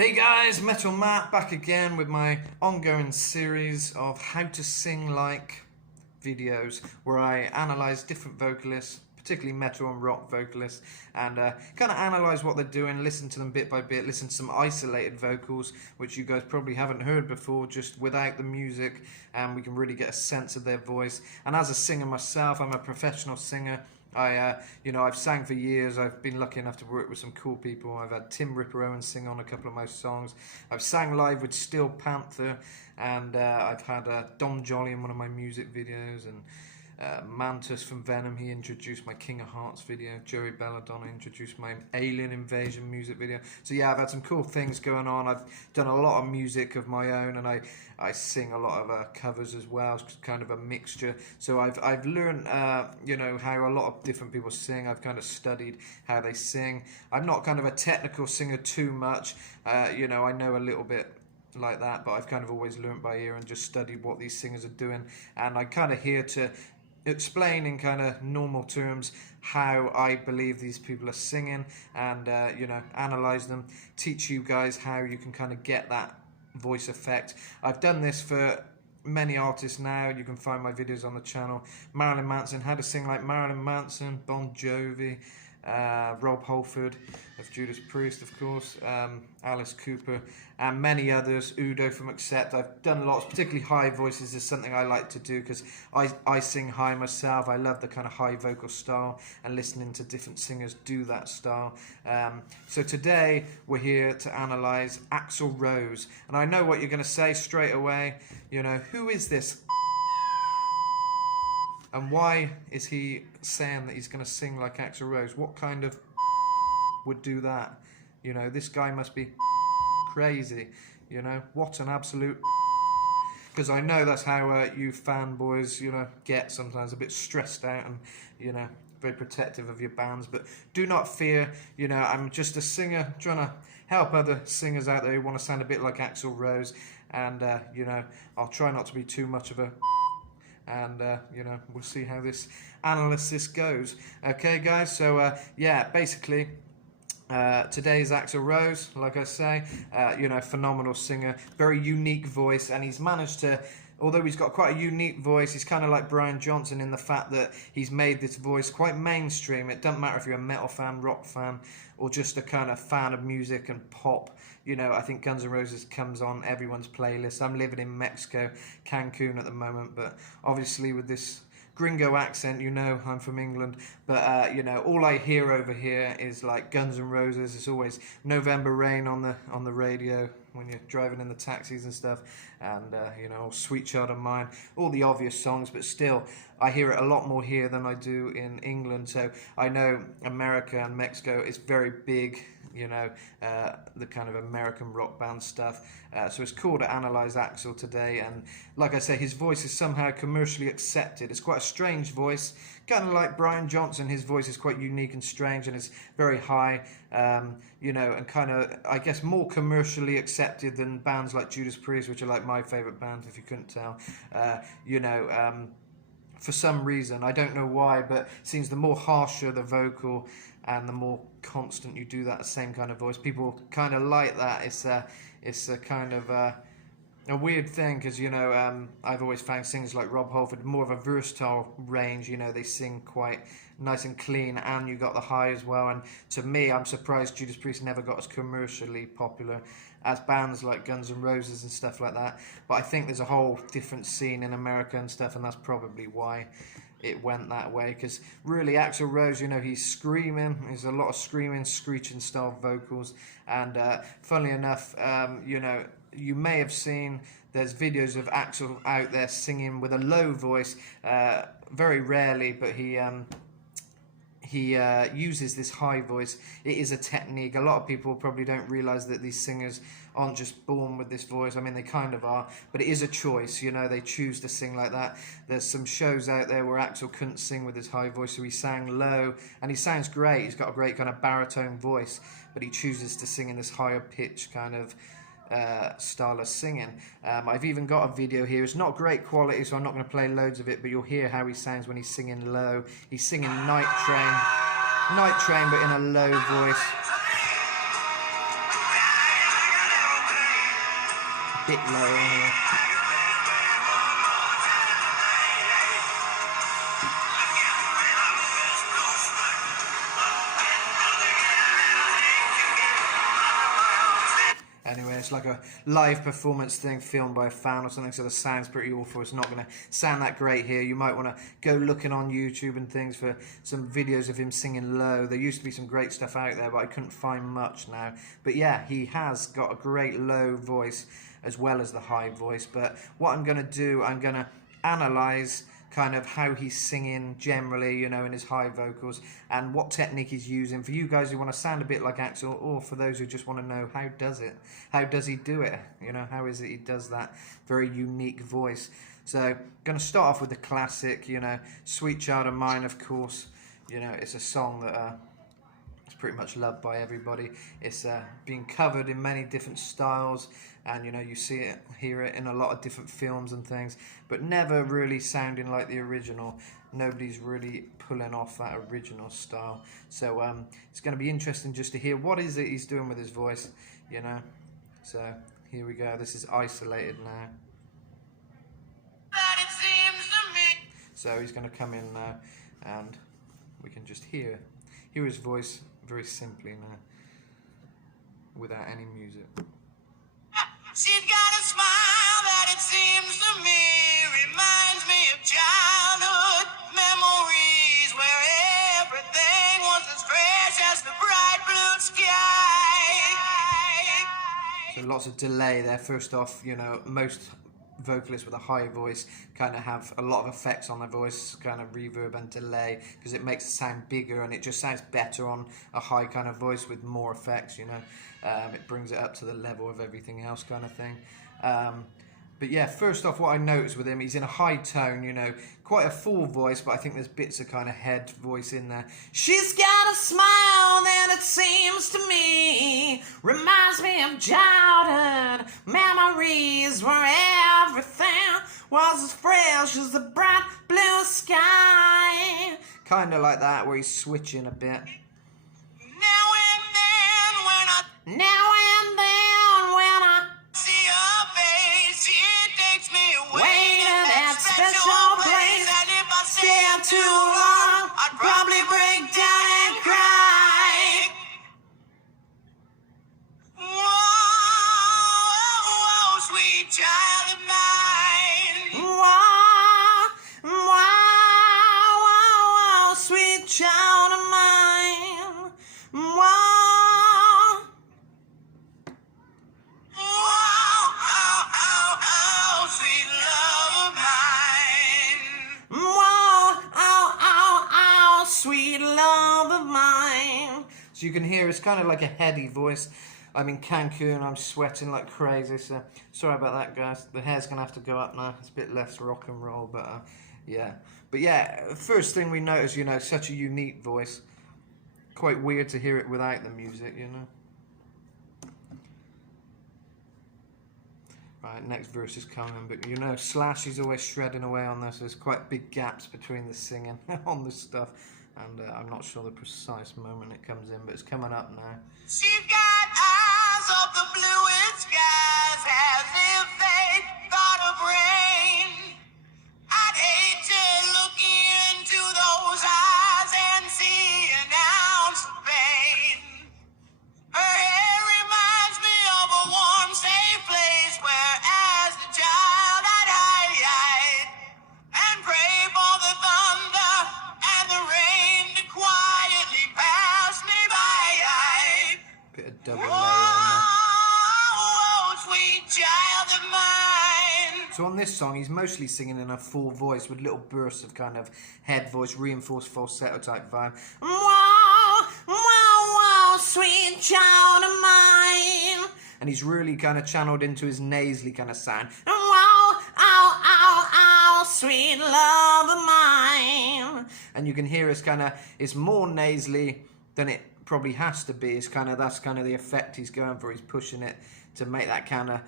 Hey guys, Metal Matt back again with my ongoing series of how to sing like videos where I analyse different vocalists, particularly metal and rock vocalists, and kind of analyse what they're doing, listen to them bit by bit, listen to some isolated vocals which you guys probably haven't heard before just without the music, and we can really get a sense of their voice. And as a singer myself, I'm a professional singer. I've sang for years. I've been lucky enough to work with some cool people. I've had Tim Ripper Owens sing on a couple of my songs. I've sang live with Steel Panther, and I've had Dom Jolly in one of my music videos, and Mantis from Venom, he introduced my King of Hearts video. Joey Belladonna introduced my Alien Invasion music video. So yeah, I've had some cool things going on. I've done a lot of music of my own, and I sing a lot of covers as well. It's kind of a mixture. So I've learned how a lot of different people sing. I've kind of studied how they sing. I'm not kind of a technical singer too much. I know a little bit like that, but I've kind of always learnt by ear and just studied what these singers are doing, and I'm kind of here to explain in kind of normal terms how I believe these people are singing, and analyze them, teach you guys how you can kind of get that voice effect. I've done this for many artists now. You can find my videos on the channel. Marilyn Manson, how to sing like Marilyn Manson, Bon Jovi, Rob Halford of Judas Priest, of course, Alice Cooper, and many others. Udo from Accept. I've done lots, particularly high voices is something I like to do because I sing high myself. I love the kind of high vocal style and listening to different singers do that style. So today we're here to analyse Axl Rose, and I know what you're going to say straight away. Who is this? And why is he saying that he's going to sing like Axl Rose? What kind of would do that? This guy must be crazy. What an absolute... Because I know that's how you fanboys, get sometimes a bit stressed out and, very protective of your bands. But do not fear, I'm just a singer trying to help other singers out there who want to sound a bit like Axl Rose. And, I'll try not to be too much of a... And, we'll see how this analysis goes. Okay, guys, so, basically, today's Axl Rose, like I say, phenomenal singer, very unique voice, and he's managed to, although he's got quite a unique voice, he's kind of like Brian Johnson in the fact that he's made this voice quite mainstream. It doesn't matter if you're a metal fan, rock fan, or just a kind of fan of music and pop. I think Guns N' Roses comes on everyone's playlist. I'm living in Mexico, Cancun at the moment, but obviously with this gringo accent, I'm from England, but all I hear over here is like Guns N' Roses. It's always November Rain on the radio when you're driving in the taxis and stuff, and Sweet Child of Mine, all the obvious songs, but still I hear it a lot more here than I do in England. So I know America and Mexico is very big, the kind of American rock band stuff. So it's cool to analyse Axl today, and like I say, his voice is somehow commercially accepted. It's quite a strange voice, kind of like Brian Johnson. His voice is quite unique and strange, and it's very high, and kind of, I guess, more commercially accepted than bands like Judas Priest, which are like my favourite band, if you couldn't tell. For some reason, I don't know why, but it seems the more harsher the vocal and the more constant you do that same kind of voice, people kind of like that. It's a kind of a weird thing, because I've always found singers like Rob Halford more of a versatile range. They sing quite nice and clean, and you got the high as well. And to me, I'm surprised Judas Priest never got as commercially popular as bands like Guns N' Roses and stuff like that. But I think there's a whole different scene in America and stuff, and that's probably why it went that way. Because really, Axl Rose, he's screaming. There's a lot of screaming, screeching style vocals, and funnily enough, you may have seen there's videos of Axl out there singing with a low voice, very rarely, but he uses this high voice. It is a technique. A lot of people probably don't realise that these singers aren't just born with this voice. I mean, they kind of are, but it is a choice. They choose to sing like that. There's some shows out there where Axl couldn't sing with his high voice, so he sang low, and he sounds great. He's got a great kind of baritone voice, but he chooses to sing in this higher pitch kind of style of singing. I've even got a video here. It's not great quality, so I'm not going to play loads of it, but you'll hear how he sounds when he's singing low. He's singing Night Train, but in a low voice. bit low anyway. Anyway, it's like a live performance thing filmed by a fan or something, so the sound's pretty awful. It's not going to sound that great here. You might want to go looking on YouTube and things for some videos of him singing low. There used to be some great stuff out there, but I couldn't find much now. But yeah, he has got a great low voice as well as the high voice. But what I'm going to do, I'm going to analyse kind of how he's singing generally, you know, in his high vocals, and what technique he's using. For you guys who want to sound a bit like Axl, or for those who just want to know how does he do it, you know, how is it he does that very unique voice. So I'm going to start off with the classic, you know, Sweet Child of Mine, of course. You know, it's a song that it's pretty much loved by everybody. It's been covered in many different styles, and you know, you see it, hear it in a lot of different films and things, but never really sounding like the original. Nobody's really pulling off that original style. So it's going to be interesting just to hear what is it he's doing with his voice, you know. So here we go. This is Isolated now. So he's going to come in now, and we can just hear his voice very simply now, without any music. She's got a smile that it seems to me reminds me of childhood memories where everything was as fresh as the bright blue sky. So lots of delay there. First off, you know, most vocalists with a high voice kind of have a lot of effects on their voice, kind of reverb and delay, because it makes it sound bigger and it just sounds better on a high kind of voice with more effects, you know. It brings it up to the level of everything else kind of thing. But yeah, first off, what I noticed with him, he's in a high tone, you know, quite a full voice, but I think there's bits of kind of head voice in there. She's got a smile that it seems to me reminds me of childhood memories where everything was as fresh as the bright blue sky. Kind of like that, where he's switching a bit. Now and then when I see her face, it takes me away to that special place. And if I stay too long, I'd probably break down and cry. Whoa, sweet child of mine. Whoa, sweet child of mine. Whoa. Sweet love of mine. So you can hear it's kind of like a heady voice. I'm in Cancun, I'm sweating like crazy, so sorry about that, guys. The hair's gonna have to go up now. It's a bit less rock and roll, but yeah. But yeah, first thing we notice, you know, such a unique voice. Quite weird to hear it without the music, you know. Right, next verse is coming, but you know, Slash is always shredding away on this. There's quite big gaps between the singing on this stuff, and I'm not sure the precise moment it comes in, but it's coming up now. She's got eyes of the bluest skies, as if they thought of rain. I'd hate to look into those eyes and see an ounce of pain. Her hair reminds me of a warm, safe place where, as a child, I'd hide and pray for the thunder and the rain to quietly pass me by. Bit of double layer on there. Sweet child of mine. So on this song, he's mostly singing in a full voice with little bursts of kind of head voice, reinforced falsetto type vibe. Sweet child of mine. And he's really kind of channeled into his nasally kind of sound. Sweet love of mine. And you can hear it's more nasally than it probably has to be. That's kind of the effect he's going for. He's pushing it to make that kind of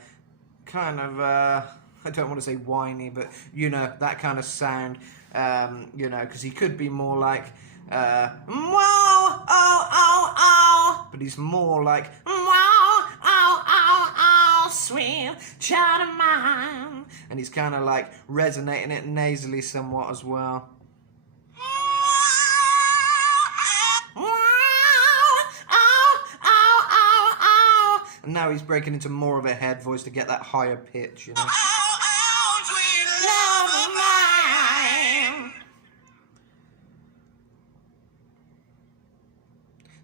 I don't want to say whiny, but you know, that kind of sound. You know, because he could be more like but he's more like sweet child of mine. And he's kind of like resonating it nasally somewhat as well. And now he's breaking into more of a head voice to get that higher pitch, you know.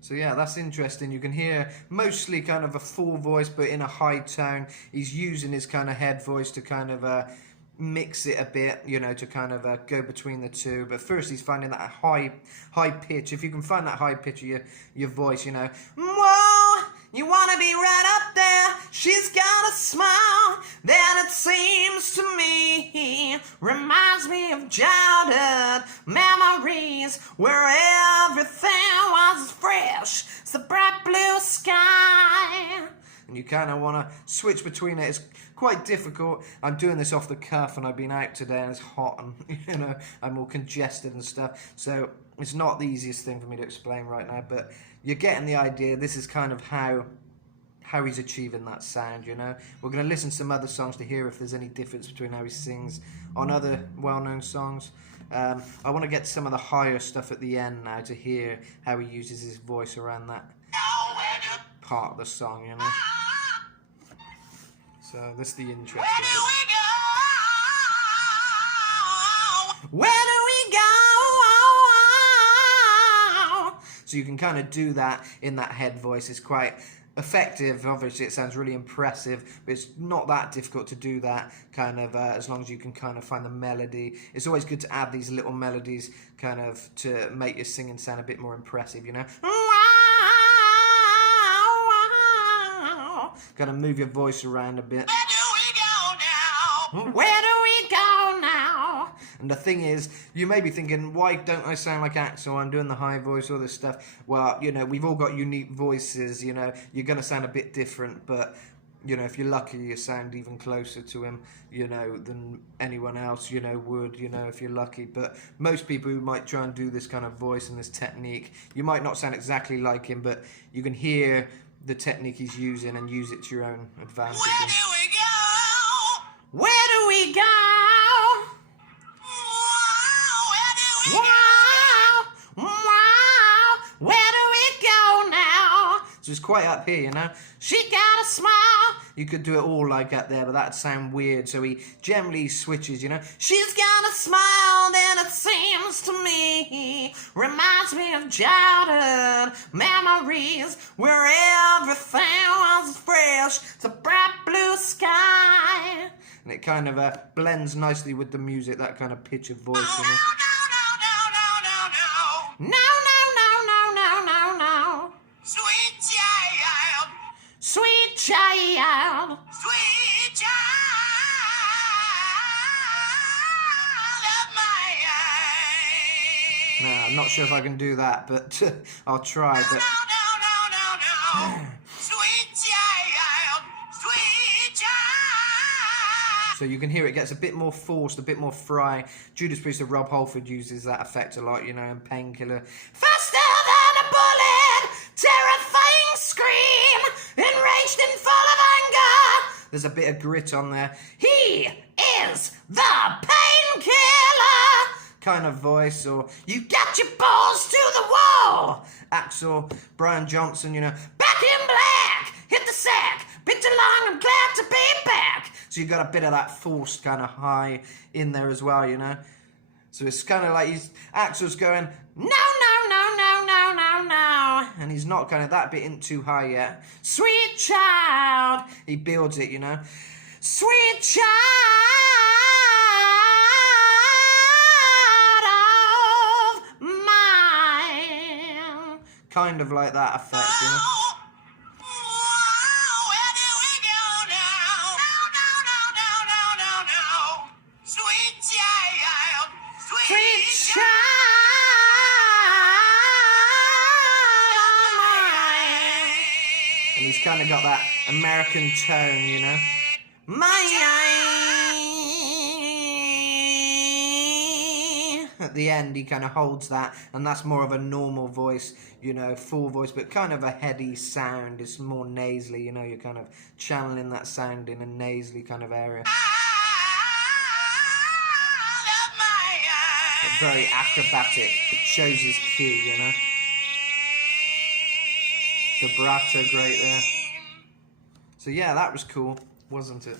So yeah, that's interesting. You can hear mostly kind of a full voice, but in a high tone. He's using his kind of head voice to kind of mix it a bit, you know, to kind of go between the two. But first, he's finding that high pitch. If you can find that high pitch of your voice, you know. Whoa, you want to be right up there. She's got a smile that it seems to me reminds me of childhood memories where everything was fresh. It's the bright blue sky. And you kind of want to switch between it. It's quite difficult. I'm doing this off the cuff, and I've been out today, and it's hot, and you know, I'm all congested and stuff. So it's not the easiest thing for me to explain right now, but you're getting the idea. This is kind of how he's achieving that sound, you know. We're going to listen to some other songs to hear if there's any difference between how he sings on other well-known songs. I want to get some of the higher stuff at the end now to hear how he uses his voice around that part of the song, you know. So this is the interesting bit. Where do we go? So you can kind of do that in that head voice. It's quite effective. Obviously it sounds really impressive, but it's not that difficult to do that kind of as long as you can kind of find the melody. It's always good to add these little melodies kind of to make your singing sound a bit more impressive, you know. Kind of move your voice around a bit. Where do we go now? Where do we go now? And the thing is, you may be thinking, why don't I sound like Axl? I'm doing the high voice, all this stuff. Well, you know, we've all got unique voices, you know. You're going to sound a bit different, but, you know, if you're lucky, you sound even closer to him, you know, than anyone else, you know, would, you know, if you're lucky. But most people who might try and do this kind of voice and this technique, you might not sound exactly like him, but you can hear the technique he's using and use it to your own advantage. Where do we go? Where do we go? Where do we go? Wow, wow, where do we go now? So it's quite up here, you know. She got a smile. You could do it all like up there, but that'd sound weird. So he generally switches, you know. She's got a smile that it seems to me reminds me of childhood memories where everything was fresh. It's a bright blue sky. And it kind of blends nicely with the music, that kind of pitch of voice, you know. No. No, no, no, no, no, no, no. Sweet child. Sweet child. Sweet child of mine. No, I'm not sure if I can do that, but I'll try. But No. Sweet child. Sweet child. so you can hear it gets a bit more forced, a bit more fry. Judas Priest of Rob Halford uses that effect a lot, you know, in Painkiller. Faster than a bullet, terrifying scream, enraged and full of anger. There's a bit of grit on there. He is the painkiller kind of voice, or you got your balls to the wall. Axl, Brian Johnson, you know, back in black, hit the sack, been too long, I'm glad to be back. So you got a bit of that forced kind of high in there as well, you know. So it's kind of like Axl's going, no, no, no, no, no, no, no. And he's not kind of that bit in too high yet. Sweet child. He builds it, you know. Sweet child of mine. Kind of like that effect, you know. Where do we go now? No. Sweet child. Sweet child of mine. And he's kind of got that American tone, you know. at the end he kind of holds that, and that's more of a normal voice, you know, full voice, but kind of a heady sound. It's more nasally, you know, you're kind of channeling that sound in a nasally kind of area. But very acrobatic, shows his key, you know. Vibrato great there. So yeah, that was cool, wasn't it?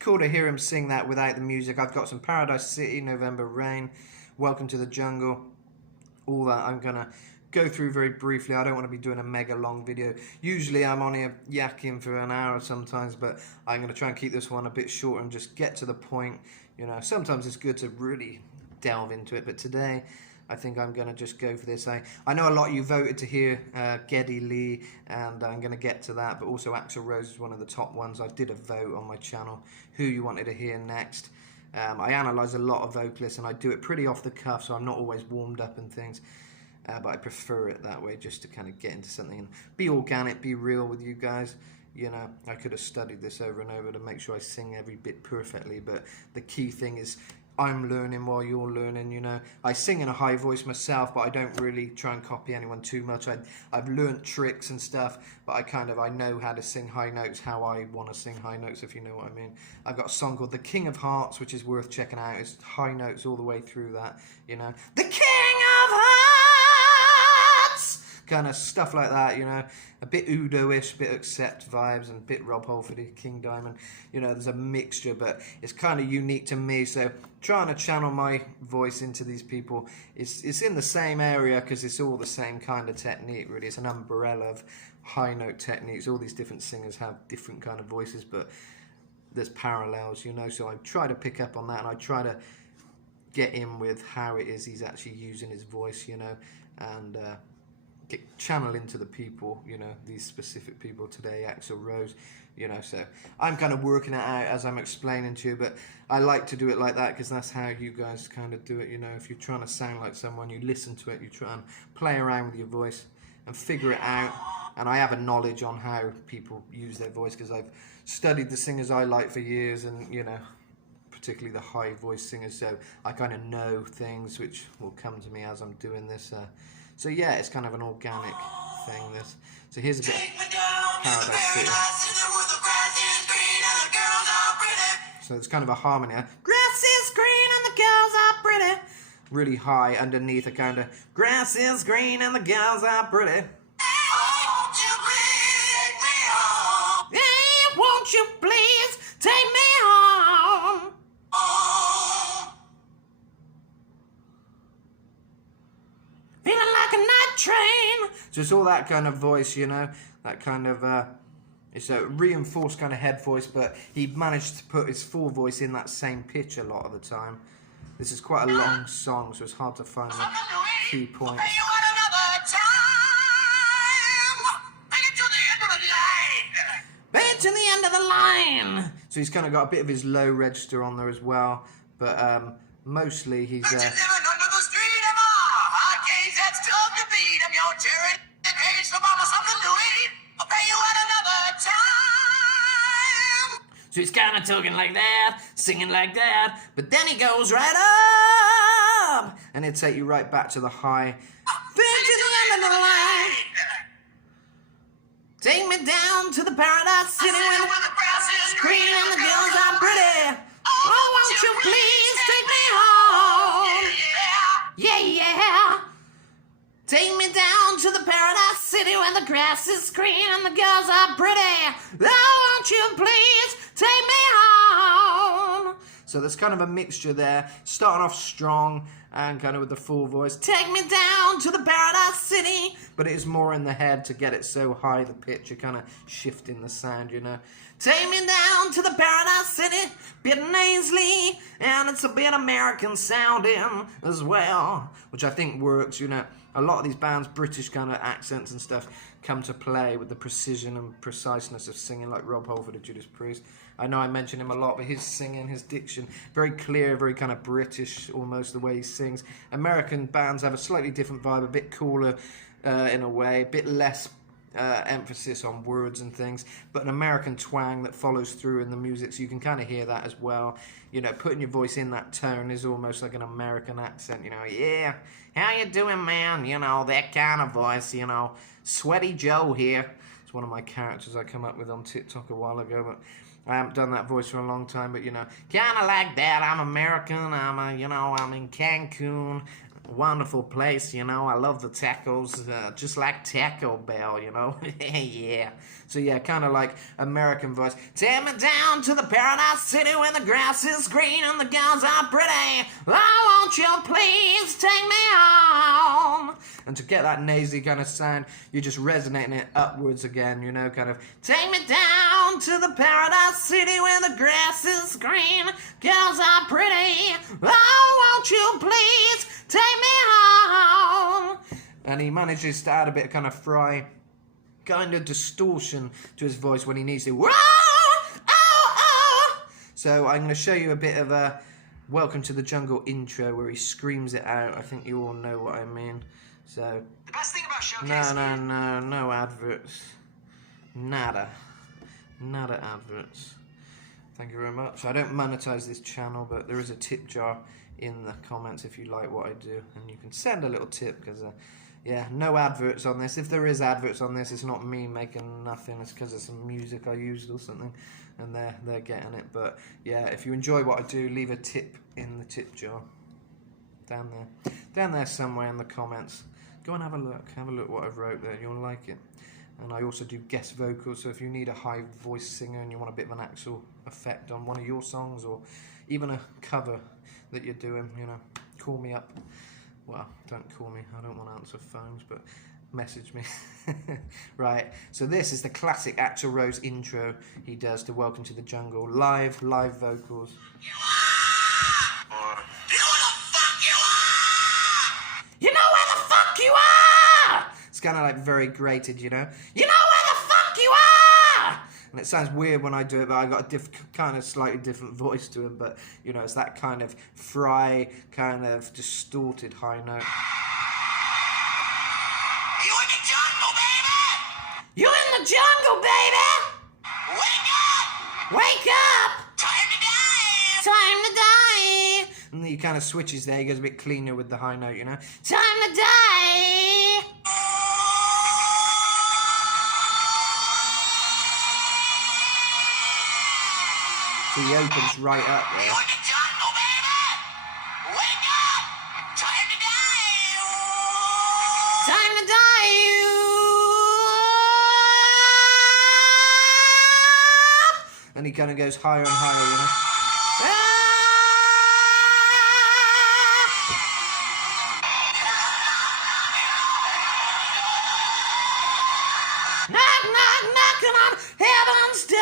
Cool to hear him sing that without the music. I've got some Paradise City, November Rain, Welcome to the Jungle, all that I'm gonna go through very briefly. I don't want to be doing a mega long video. Usually I'm on here yakking for an hour sometimes, but I'm gonna try and keep this one a bit shorter and just get to the point. You know, sometimes it's good to really delve into it, but today I think I'm going to just go for this. I know a lot of you voted to hear Geddy Lee, and I'm going to get to that, but also Axl Rose is one of the top ones. I did a vote on my channel who you wanted to hear next. I analyse a lot of vocalists, and I do it pretty off the cuff, so I'm not always warmed up and things, but I prefer it that way, just to kind of get into something and be organic, be real with you guys. You know, I could have studied this over and over to make sure I sing every bit perfectly, but the key thing is I'm learning while you're learning, you know. I sing in a high voice myself, but I don't really try and copy anyone too much. I've learnt tricks and stuff, but I know how to sing high notes, how I want to sing high notes, if you know what I mean. I've got a song called The King of Hearts, which is worth checking out. It's high notes all the way through that, you know. The King of Hearts! Kind of stuff like that, you know. A bit Udo-ish, bit Accept vibes, and a bit Rob Halford, King Diamond. You know, there's a mixture, but it's kind of unique to me. So trying to channel my voice into these people, it's in the same area because it's all the same kind of technique, really. It's an umbrella of high note techniques. All these different singers have different kind of voices, but there's parallels, you know. So I try to pick up on that, and I try to get in with how it is he's actually using his voice, you know, and channel into the people, you know, these specific people today, Axl Rose, you know. So I'm kind of working it out as I'm explaining to you, but I like to do it like that because that's how you guys kind of do it, you know. If you're trying to sound like someone, you listen to it, you try and play around with your voice and figure it out. And I have a knowledge on how people use their voice because I've studied the singers I like for years, and, you know, particularly the high voice singers, so I kind of know things which will come to me as I'm doing this. So yeah, it's kind of an organic thing, this. So here's a bit of Paradise City. So it's kind of a harmony. Grass is green and the girls are pretty. Really high underneath a kind of grass is green and the girls are pretty. Hey, won't you please take me home? Feeling like a night train. So it's all that kind of voice, you know, that kind of, it's a reinforced kind of head voice, but he managed to put his full voice in that same pitch a lot of the time. This is quite a long song, so it's hard to find the key points. Bring it to the end of the line. So he's kind of got a bit of his low register on there as well, but mostly he's so he's kind of talking like that, singing like that, but then he goes right up, and he'll take you right back to the high. Bring to the end of the line. Take me down to the Paradise City where the grass is green and the girls are pretty. Oh, won't you please take me home? Yeah, yeah. Take me down to the Paradise City where the grass is green and the girls are pretty. Oh, won't you please take me home? So there's kind of a mixture there, starting off strong and kind of with the full voice. Take me down to the Paradise City. But it is more in the head to get it so high, the pitch, you're kind of shifting the sound, you know. Take me down to the Paradise City, bit nasally, and it's a bit American sounding as well, which I think works, you know. A lot of these bands, British kind of accents and stuff, come to play with the precision and preciseness of singing, like Rob Halford or Judas Priest. I know I mention him a lot, but his singing, his diction, very clear, very kind of British almost, the way he sings. American bands have a slightly different vibe, a bit cooler in a way, a bit less emphasis on words and things, but an American twang that follows through in the music, so you can kind of hear that as well. You know, putting your voice in that tone is almost like an American accent, you know. Yeah, how you doing, man? You know, that kind of voice, you know. Sweaty Joe here. It's one of my characters I come up with on TikTok a while ago, but I haven't done that voice for a long time. But, you know, kind of like that. I'm American. I'm in Cancun. Wonderful place, you know. I love the tacos, just like Taco Bell, you know. Yeah. So yeah, kind of like American voice. Take me down to the paradise city where the grass is green and the girls are pretty. Oh, won't you please take me home? And to get that nasally kind of sound, you're just resonating it upwards again, you know, kind of. Take me down to the paradise city where the grass is green, girls are pretty. Oh, won't you please take me home? And he manages to add a bit of kind of Fry kind of distortion to his voice when he needs to. Whoa! Oh, oh! So I'm going to show you a bit of a Welcome to the Jungle intro where he screams it out. I think you all know what I mean. So The best thing about Showcase no adverts. Nada adverts. Thank you very much. I don't monetize this channel, but there is a tip jar in the comments if you like what I do, and you can send a little tip because yeah, no adverts on this. If there is adverts on this, it's not me making nothing. It's because of some music I used or something, and they're getting it. But yeah, if you enjoy what I do, leave a tip in the tip jar down there somewhere in the comments. Go and have a look what I've wrote there. You'll like it. And I also do guest vocals, so if you need a high voice singer and you want a bit of an actual effect on one of your songs, or even a cover that you're doing, you know, call me up. Well, don't call me, I don't want to answer phones, but message me. Right, so this is the classic Axl Rose intro he does to Welcome to the Jungle. Live vocals. You know where the fuck you are! It's kind of like very grated, you know. You know where the fuck you are! And it sounds weird when I do it, but I got a kind of slightly different voice to him. But, you know, it's that kind of Fry, kind of distorted high note. You in the jungle, baby! You in the jungle, baby! Wake up! Wake up! Time to die! Time to die! And he kind of switches there. He goes a bit cleaner with the high note, you know. Time to die! So he opens right up You there. in the jungle, baby! Wake up! Time to die! Time to die! And he kind of goes higher and higher, you know. Knock, knock, knocking on heaven's door.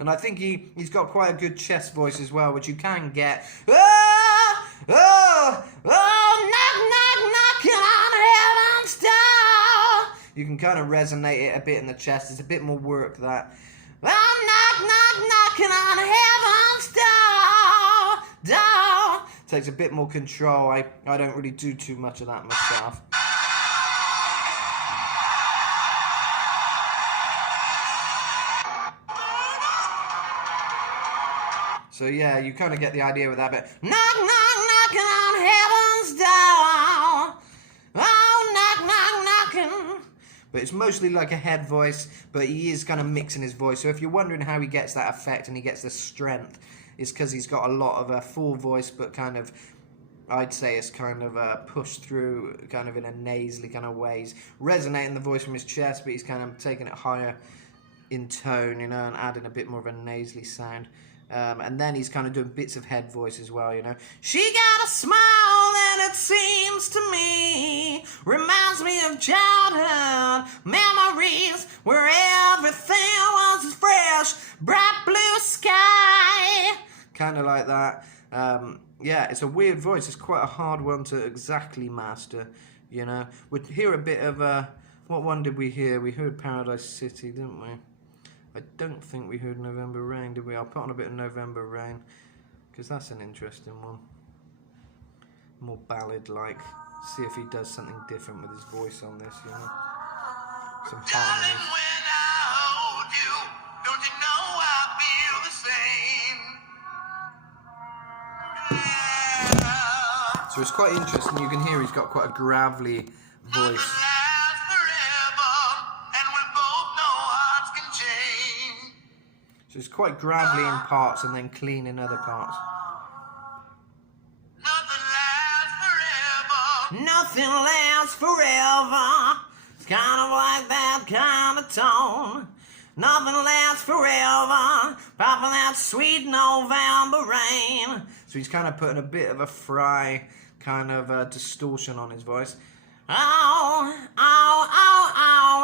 And I think he's got quite a good chest voice as well, which you can get. Oh, oh, oh, knock, knock, knocking on heaven's door. You can kind of resonate it a bit in the chest. It's a bit more work, that. Oh, knock, knock, knocking on heaven's door. Takes a bit more control. I don't really do too much of that myself. So yeah, you kind of get the idea with that bit. Knock, knock, knocking on heaven's door. Oh, knock, knock, knocking. But it's mostly like a head voice, but he is kind of mixing his voice. So if you're wondering how he gets that effect and he gets the strength, it's because he's got a lot of a full voice, but kind of, I'd say it's kind of pushed through kind of in a nasally kind of way. He's resonating the voice from his chest, but he's kind of taking it higher in tone, you know, and adding a bit more of a nasally sound. And then he's kind of doing bits of head voice as well, you know. She got a smile that it seems to me reminds me of childhood memories where everything was as fresh, bright blue sky. Kind of like that. Yeah, it's a weird voice. It's quite a hard one to exactly master, you know. We'd hear a bit of what one did we hear? We heard Paradise City, didn't we? I don't think we heard November Rain, did we? I'll put on a bit of November Rain, because that's an interesting one. More ballad-like. See if he does something different with his voice on this, you know. some Darling, harmonies. when I hold you, don't you know I feel the same? Yeah. So it's quite interesting. You can hear he's got quite a gravelly Nothing voice. lasts forever, and we both know hearts can change. So it's quite gravelly in parts and then clean in other parts. Nothing lasts forever. Nothing lasts forever. It's kind of like that kind of tone. Nothing lasts forever. Popping that sweet November rain. So he's kind of putting a bit of a Fry kind of distortion on his voice. Oh, oh, oh,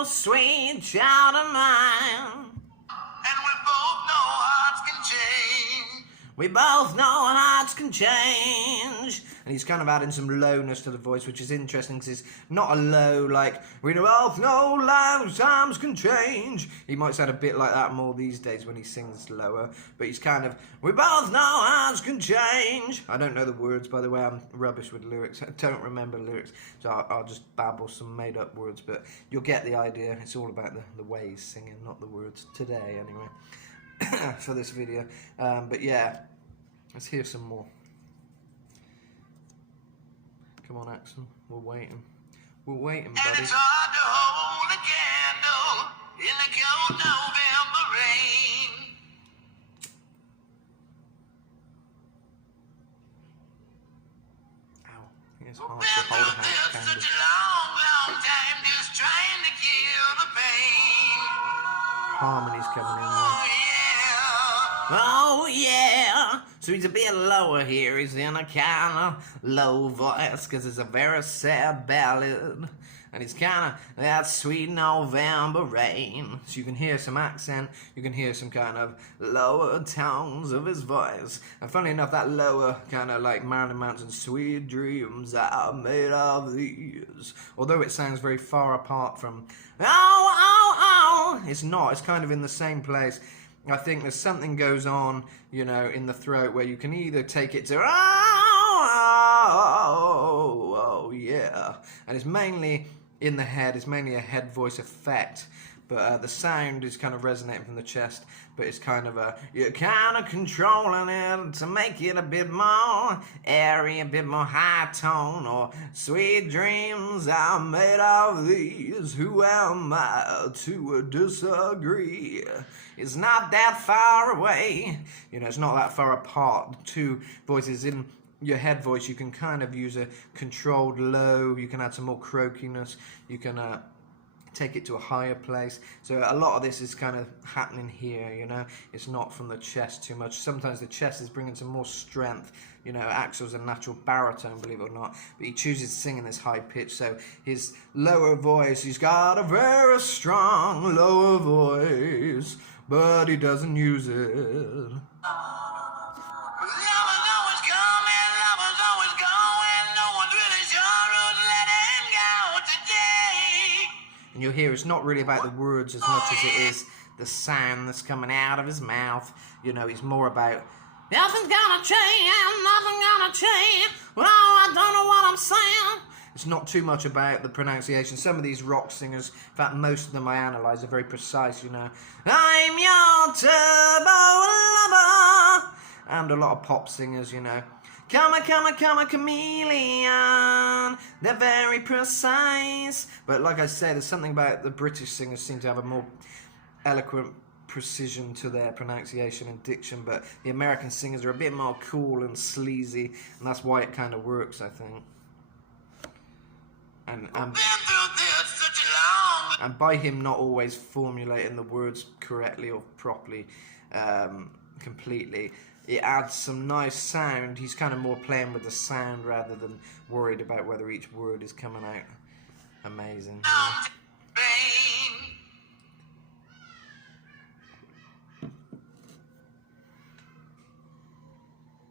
oh, sweet child of mine. And we both know hearts can change. We both know hearts can change. And he's kind of adding some lowness to the voice, which is interesting because it's not a low like, we both know times can change. He might sound a bit like that more these days when he sings lower. But he's kind of, we both know hearts can change. I don't know the words, by the way. I'm rubbish with lyrics. I don't remember lyrics. So I'll just babble some made up words. But you'll get the idea. It's all about the way he's singing, not the words. Today, anyway. For this video. But yeah, let's hear some more. Come on, Axel. We're waiting. We're waiting, And buddy. it's hard to hold a candle in the cold November rain. Ow. It's hard Been to hold a through this candle. such a long, long time just trying to kill the pain. Harmonies coming in there. Oh, yeah. Oh, yeah. So he's a bit lower here. He's in a kind of low voice because it's a very sad ballad. And it's kind of that sweet November rain. So you can hear some accent. You can hear some kind of lower tones of his voice. And funny enough, that lower kind of like Marilyn Manson's sweet dreams are made of these. Although it sounds very far apart from, oh, it's not. It's kind of in the same place. I think there's something goes on, you know, in the throat where you can either take it to, oh, yeah. And it's mainly in the head. It's mainly a head voice effect. But the sound is kind of resonating from the chest. But it's kind of you're kind of controlling it to make it a bit more airy, a bit more high tone. Or sweet dreams are made of these. Who am I to disagree? It's not that far away. You know, it's not that far apart. The two voices in your head voice, you can kind of use a controlled low. You can add some more croakiness. You can take it to a higher place. So a lot of this is kind of happening here, you know. It's not from the chest too much. Sometimes the chest is bringing some more strength. You know, Axel's a natural baritone, believe it or not, but he chooses to sing in this high pitch. So his lower voice, he's got a very strong lower voice, but he doesn't use it. Lovers always coming, lovers always going. No one's really sure who's letting go today. And you'll hear it's not really about the words as much as it is the sound that's coming out of his mouth. You know, he's more about, nothing's gonna change, nothing's gonna change. Well, I don't know what I'm saying. It's not too much about the pronunciation. Some of these rock singers, in fact, most of them I analyse are very precise, you know. I'm your turbo lover. And a lot of pop singers, you know. Come a chameleon. They're very precise. But like I say, there's something about the British singers seem to have a more eloquent precision to their pronunciation and diction, but the American singers are a bit more cool and sleazy, and that's why it kind of works, I think. And Been through this such a long. and by him not always formulating the words correctly or properly, completely, it adds some nice sound. He's kind of more playing with the sound rather than worried about whether each word is coming out amazing. Pain.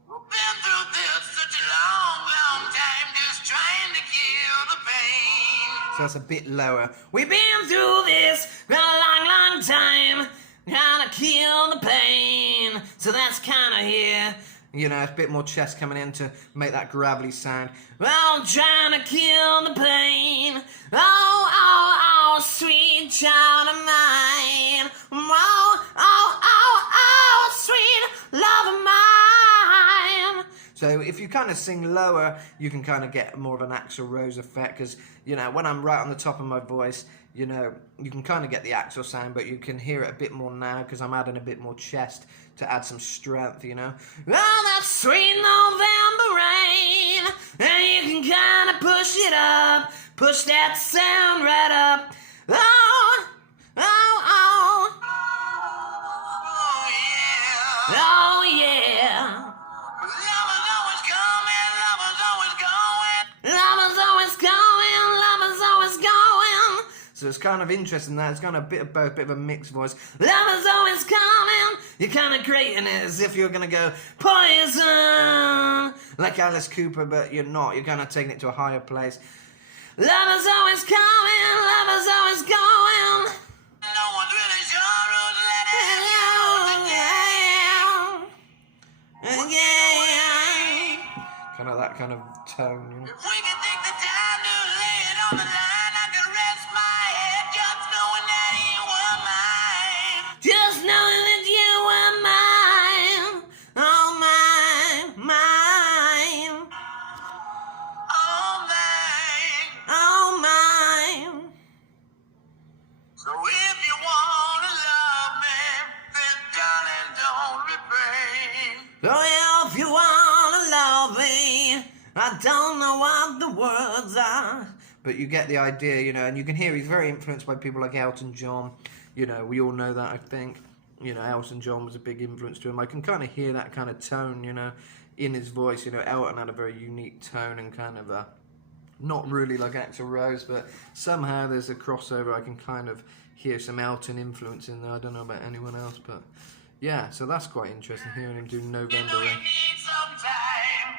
We've been through this such a long, long time just trying to kill the pain. So that's a bit lower. We've been through this for a long, long time, trying to kill the pain. So that's kind of here. You know, it's a bit more chest coming in to make that gravelly sound. Well, I'm trying to kill the pain. Oh, sweet child of mine. Sweet love of mine. So if you kind of sing lower, you can kind of get more of an Axl Rose effect, because, you know, when I'm right on the top of my voice, you know, you can kind of get the Axl sound, but you can hear it a bit more now because I'm adding a bit more chest to add some strength, you know. Oh, that sweet November rain, and you can kind of push it up, push that sound right up. Oh, oh, oh. Oh, yeah. Lovers always coming, lovers always going. Lovers always going, lovers always going. So it's kind of interesting that it's kind of a bit of both, bit of a mixed voice. Lovers always coming. You're kind of creating it as if you're going to go poison, like Alice Cooper, but you're not. You're kind of taking it to a higher place. Lovers always coming, lovers always going. No one's really sure who's letting you Yeah. Kind of that kind of tone, you know. If we could take the time to lay it on the line, I could rest my head just knowing that you were mine. Just knowing that you were mine. Oh, mine, mine. Oh, man. Oh, mine. So if you wanna love me, then darling, don't refrain. Oh, if you wanna love me, I don't know what the words are. But you get the idea, you know, and you can hear he's very influenced by people like Elton John. You know, we all know that, I think. You know, Elton John was a big influence to him. I can kind of hear that kind of tone, you know, in his voice. You know, Elton had a very unique tone and kind of a, not really like Axl Rose, but somehow there's a crossover. I can kind of hear some Elton influence in there. I don't know about anyone else, but yeah, so that's quite interesting, hearing him do November You Rain. need some time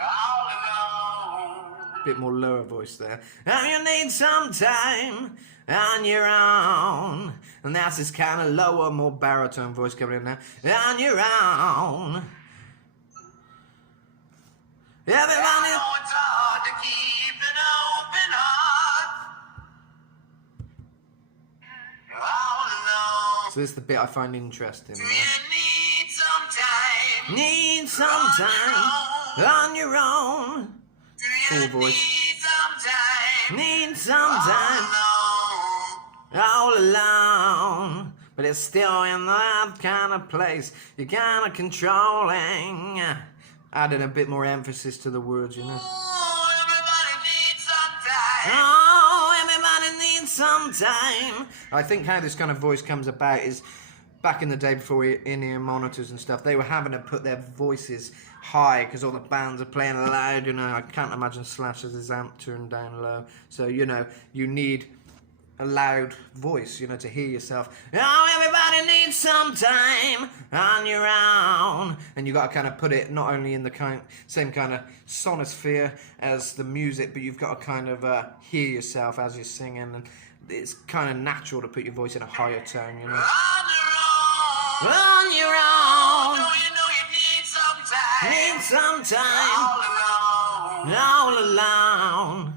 all alone. Bit more lower voice there. And you need some time on your own. And that's this kind of lower, more baritone voice coming in now. On your own. I Everybody. know it's hard to keep an open heart all alone. So this is the bit I find interesting. You need some time. Need some time on your own. You Cool voice. need some time Need some time alone. all alone. But it's still in that kind of place. You're kind of controlling. Adding a bit more emphasis to the words, you know. Oh, everybody needs some time. Oh, everybody needs some time. I think how this kind of voice comes about is back in the day before in-ear monitors and stuff, they were having to put their voices high because all the bands are playing loud, you know. I can't imagine Slash as his amp turned down low. So, you know, you need a loud voice, you know, to hear yourself. Oh, everybody needs some time on your own. And you got to kind of put it not only in the same kind of sonosphere as the music, but you've got to kind of hear yourself as you're singing. And it's kind of natural to put your voice in a higher tone, you know. On your own. Oh, you know you need some time. Need some time All alone. all alone.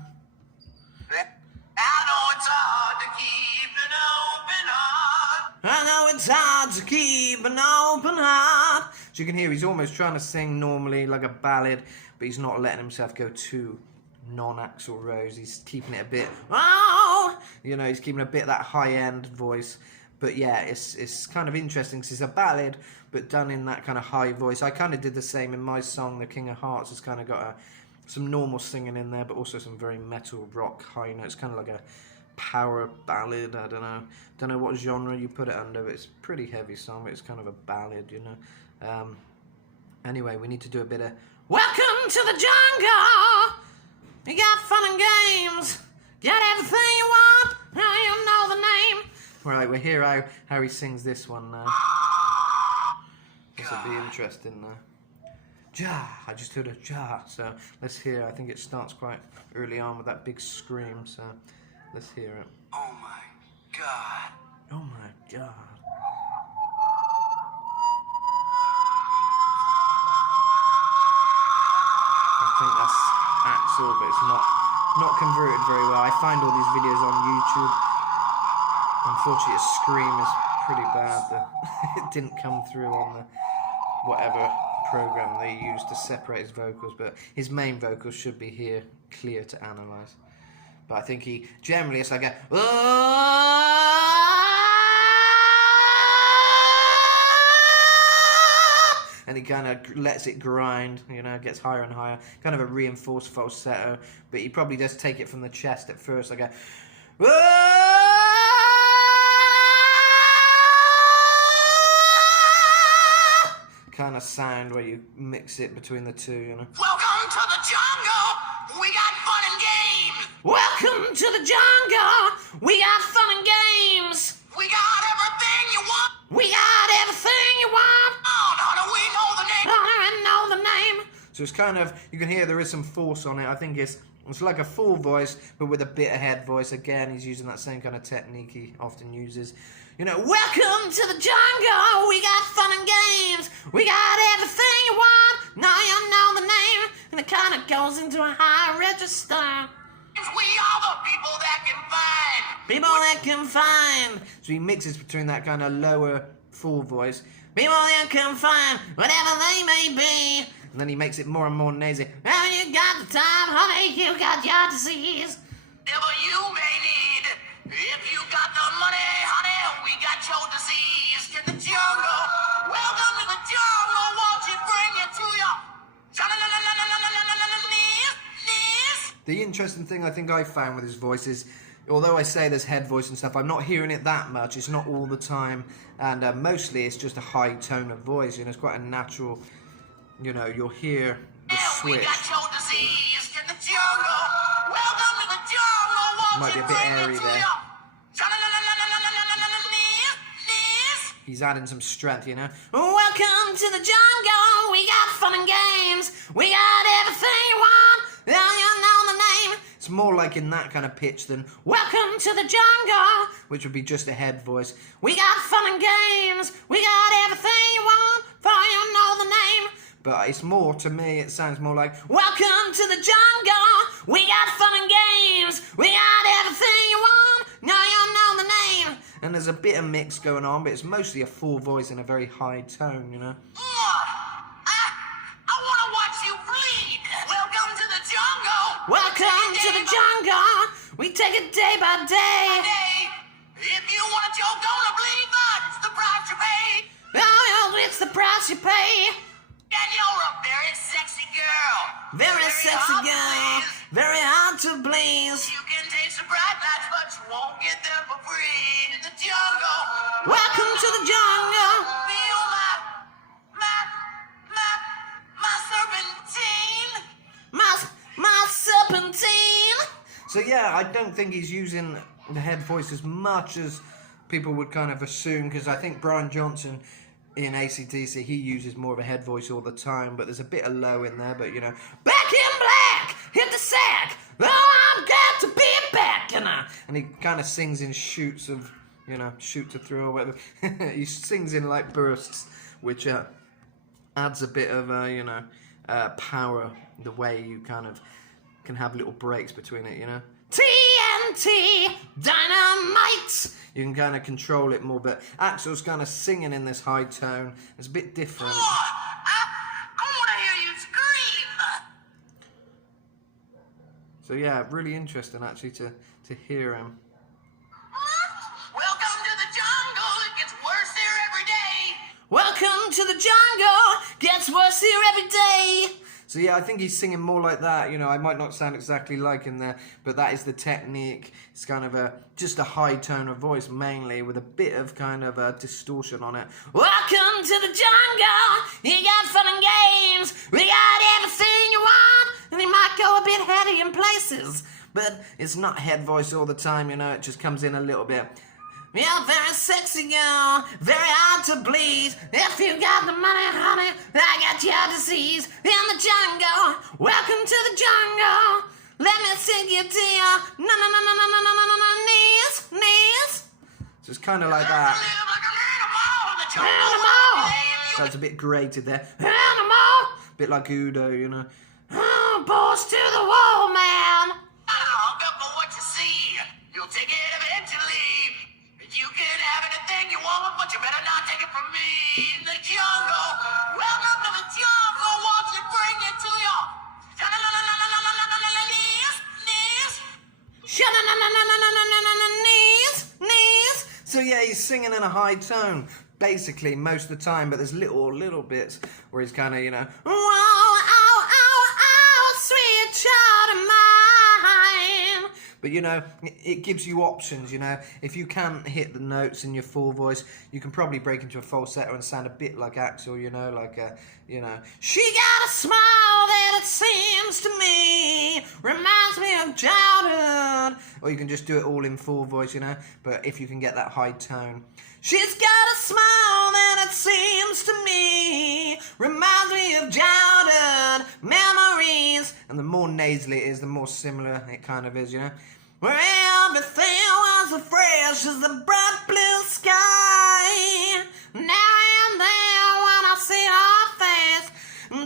I know it's hard to keep an open heart. I know it's hard to keep an open heart. So you can hear he's almost trying to sing normally like a ballad, but he's not letting himself go too non-Axl Rose. He's keeping it a bit, oh, you know, he's keeping a bit of that high-end voice. But yeah, it's kind of interesting because it's a ballad, but done in that kind of high voice. I kind of did the same in my song, The King of Hearts. It's kind of got some normal singing in there, but also some very metal rock high notes. It's kind of like a power ballad. I don't know what genre you put it under, but it's a pretty heavy song, but it's kind of a ballad, you know. Anyway, we need to do a bit of Welcome to the Jungle. You got fun and games. Got everything you want. Now you know the name. Right, we'll hear how he sings this one now. This will be interesting now. Ja, I just heard a ja, so let's hear. I think it starts quite early on with that big scream, so let's hear it. Oh my God. Oh my God. I think that's Axl, but it's not converted very well. I find all these videos on YouTube Unfortunately, his scream is pretty bad. It didn't come through on the whatever program they used to separate his vocals, but his main vocals should be here, clear to analyse. But I think he generally it's like a and he kind of lets it grind, you know, gets higher and higher, kind of a reinforced falsetto, but he probably does take it from the chest at first, like a kind of sound where you mix it between the two, you know. Welcome to the jungle. We got fun and games. Welcome to the jungle. We got fun and games. We got everything you want. We got everything you want. Oh, no, we know the name. I know the name. So it's kind of, you can hear there is some force on it. I think it's like a full voice, but with a bit of head voice. Again, he's using that same kind of technique he often uses. You know, welcome to the jungle. We got fun and games. We got everything you want. Now you know the name. And it kind of goes into a high register. We are the people that can find. People that can find. So he mixes between that kind of lower full voice. People that can find whatever they may be. And then he makes it more and more nasally. Well, you got the time, honey, you got your disease. Whatever you may need. If you got the money, honey, we got your disease. To the jungle. Welcome to the jungle. Won't you bring it to your knees? The interesting thing I think I found with his voice is, although I say there's head voice and stuff, I'm not hearing it that much. It's not all the time. And mostly it's just a high tone of voice. You know, it's quite a natural, you know, you'll hear the switch. We got your disease in the jungle. Welcome to the jungle. Won't Might be you a bit bring airy it to there. your knees? He's adding some strength, you know. Welcome to the jungle. We got fun and games. We got everything you want. You know the name. It's more like in that kind of pitch than welcome to the jungle, which would be just a head voice. We got fun and games. We got everything you want. For you know the name. But it's more, to me, it sounds more like welcome to the jungle. We got fun and games. We got everything you want. Now you know the name. And there's a bit of mix going on, but it's mostly a full voice in a very high tone, you know. I want to watch you bleed. Welcome to the jungle. Welcome to the jungle. We take it day by day. If you want to joke, gonna bleed, but it's the price you pay. Oh, it's the price you pay. And you're a very sexy girl. Very sexy hard to girl. please. Very hard to please. You can taste the bright lights, but you won't get them for free. In the jungle. Welcome to the jungle. Feel my serpentine. My serpentine. So yeah, I don't think he's using the head voice as much as people would kind of assume, because I think Brian Johnson in AC/DC, he uses more of a head voice all the time, but there's a bit of low in there, but you know, back in black, hit the sack, oh, I'm glad to be back, and he kind of sings in shoots of, you know, shoot to through or whatever. He sings in like bursts, which adds a bit of, you know, power, the way you kind of can have little breaks between it, you know. TNT Dynamite! You can kind of control it more, but Axl's kind of singing in this high tone. It's a bit different. I want to hear you scream. So yeah, really interesting actually to hear him. Welcome to the jungle. It gets worse here every day. Welcome to the jungle! Gets worse here every day! So yeah, I think he's singing more like that. You know, I might not sound exactly like him there, but that is the technique. It's kind of just a high tone of voice mainly, with a bit of kind of a distortion on it. Welcome to the jungle! You got fun and games! We got everything you want! And he might go a bit heady in places, but it's not head voice all the time, you know, it just comes in a little bit. You're very sexy girl, very hard to please. If you got the money, honey, I got your disease. In the jungle, welcome to the jungle. Let me take you to your knees. So it's kind of like that. Animal. So it's a bit grated there. Animal. Bit like Udo, you know. Oh, balls to the wall, man. Look up for what you see. You'll take it eventually. You singing in a high tone, basically, most of the time, but there's little bits where he's kind of, you know, oh, sweet child of mine. But, you know, it gives you options, you know. If you can't hit the notes in your full voice, you can probably break into a falsetto and sound a bit like Axl, you know, like, you know, she got a smile that it seems to me reminds me of childhood. Or you can just do it all in full voice, you know, but if you can get that high tone. She's got a smile that it seems to me reminds me of childhood memories. And the more nasally it is, the more similar it kind of is, you know. Where everything was as fresh as the bright blue sky. Now and then when I see her face,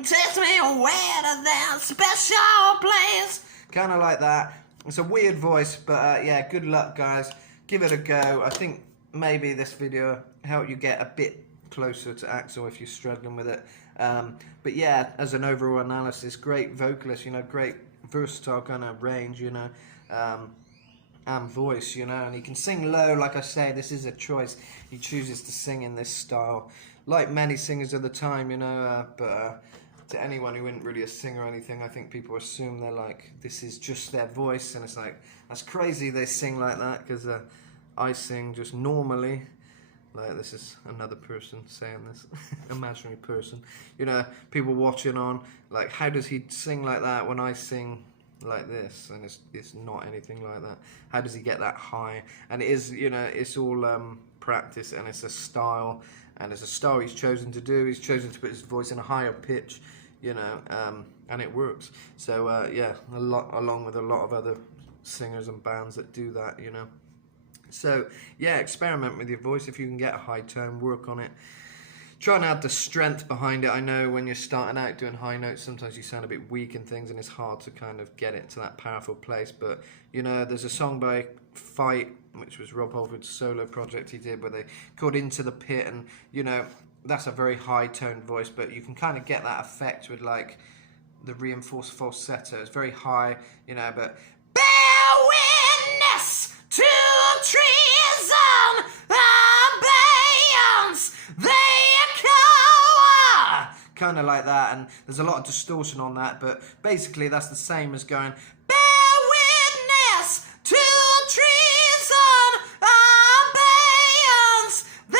takes me away to that special place. Kind of like that. It's a weird voice, but yeah, good luck, guys. Give it a go. I think maybe this video helped you get a bit closer to Axl if you're struggling with it. But yeah, as an overall analysis, great vocalist, you know, great versatile kind of range, you know, and voice, you know, and he can sing low, like I say, this is a choice. He chooses to sing in this style, like many singers of the time, you know, but to anyone who isn't really a singer or anything, I think people assume they're like, this is just their voice, and it's like, that's crazy they sing like that, because I sing just normally. Like, this is another person saying this, imaginary person. You know, people watching on, like, how does he sing like that when I sing like this? And it's not anything like that. How does he get that high? And it is, you know, it's all practice, and it's a style, and it's a style he's chosen to do. He's chosen to put his voice in a higher pitch, you know, and it works. So, yeah, along with a lot of other singers and bands that do that, you know. So, yeah, experiment with your voice. If you can get a high tone, work on it. Try and add the strength behind it. I know when you're starting out doing high notes, sometimes you sound a bit weak and things, and it's hard to kind of get it to that powerful place. But, you know, there's a song by Fight, which was Rob Halford's solo project he did, where they called Into the Pit, and, you know, that's a very high-toned voice, but you can kind of get that effect with, like, the reinforced falsetto. It's very high, you know, but bear witness to treason, abeyance, they cower. Kind of like that, and there's a lot of distortion on that, but basically that's the same as going, bear witness to treason, abeyance, they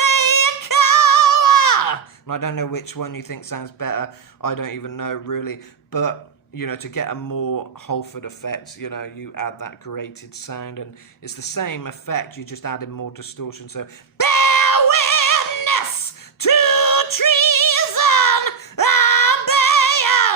cower. And I don't know which one you think sounds better. I don't even know, really, but you know, to get a more Halford effect, you know, you add that grated sound, and it's the same effect, you just add in more distortion. So, bear witness to treason,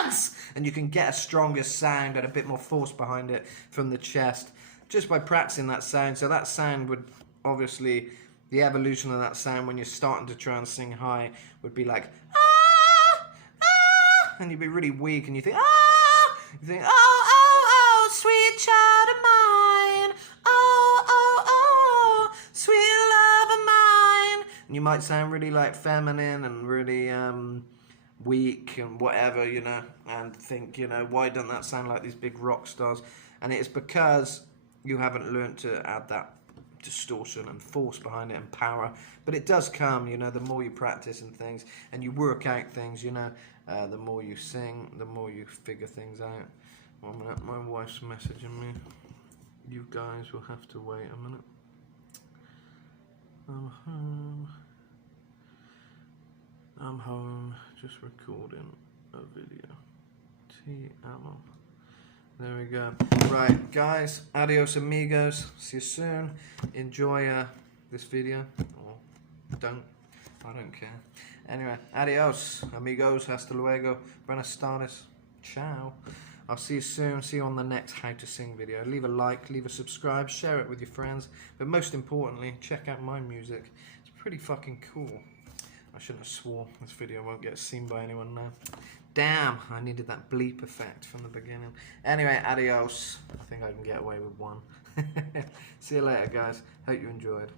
abeyance, and you can get a stronger sound and a bit more force behind it from the chest just by practicing that sound. So that sound would obviously, the evolution of that sound when you're starting to try and sing high would be like, ah, ah, and you'd be really weak, and you think, ah. You think, oh, sweet child of mine. Oh, sweet love of mine. And you might sound really, like, feminine and really weak and whatever, you know, and think, you know, why doesn't that sound like these big rock stars? And it's because you haven't learned to add that distortion and force behind it and power. But it does come, you know, the more you practice and things, and you work out things, you know, the more you sing, the more you figure things out. 1 minute, my wife's messaging me. You guys will have to wait a minute. I'm home, just recording a video. TL. There we go. Right, guys, adios amigos. See you soon. Enjoy this video, or don't. I don't care. Anyway, adios amigos. Hasta luego. Buenas tardes. Ciao. I'll see you soon. See you on the next How to Sing video. Leave a like, leave a subscribe, share it with your friends. But most importantly, check out my music. It's pretty fucking cool. I shouldn't have swore. This video won't get seen by anyone now. Damn, I needed that bleep effect from the beginning. Anyway, adios. I think I can get away with one. See you later, guys. Hope you enjoyed.